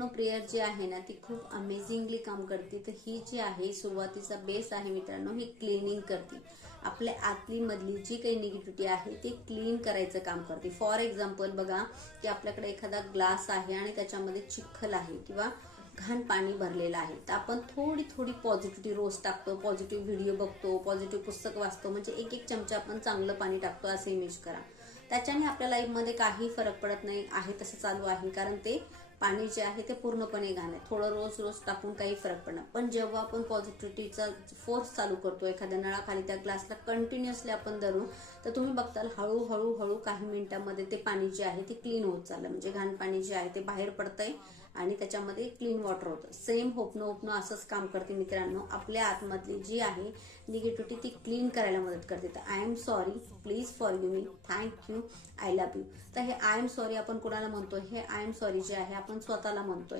होपनो prayer जी आहे ना ती खूप अमेझिंगली काम करते. तर ही जी आहे सुरुवातीचा बेस आहे मित्रांनो, ही क्लिनिंग करते. आपल्या आतली मधली जी काही निगेटिव्हिटी आहे ती क्लीन करायचं काम करते. फॉर एक्झाम्पल बघा की आपल्याकडे एखादा ग्लास आहे आणि त्याच्यामध्ये चिखल आहे किंवा घाण पाणी भरलेलं आहे, तर आपण थोडी थोडी पॉझिटिव्हिटी रोज टाकतो, पॉझिटिव्ह व्हिडिओ बघतो, पॉझिटिव्ह पुस्तक वाचतो, म्हणजे एक एक चमचा आपण चांगलं पाणी टाकतो असं इमेज करा. त्याच्याने आपल्या लाईफमध्ये काही फरक पडत नाही, आहे तसं चालू आहे, कारण ते पाणी जे आहे ते पूर्णपणे घाण आहे. थोडं रोज रोज टाकून काही फरक पडणार. पण जेव्हा आपण पॉझिटिव्हिटीचा फोर्स चालू करतो एखाद्या नळाखाली त्या ग्लासला कंटिन्युअसली आपण धरू, तर तुम्ही बघताल हळूहळू हळू काही मिनिटांमध्ये ते पाणी जे आहे ते क्लीन होत चाललं, म्हणजे घाण पाणी जे आहे ते बाहेर पडतंय आणि त्याच्यामध्ये क्लीन वॉटर होतं. सेम होपनो असंच काम करते मित्रांनो. आपल्या आतमधली जी आहे निगेटिव्हिटी ती क्लीन करायला मदत करते. तर I am sorry, please forgive me, thank you, I love you. तर हे आय एम सॉरी आपण कोणाला म्हणतोय? हे आय एम सॉरी जे आहे आपण स्वतःला म्हणतोय.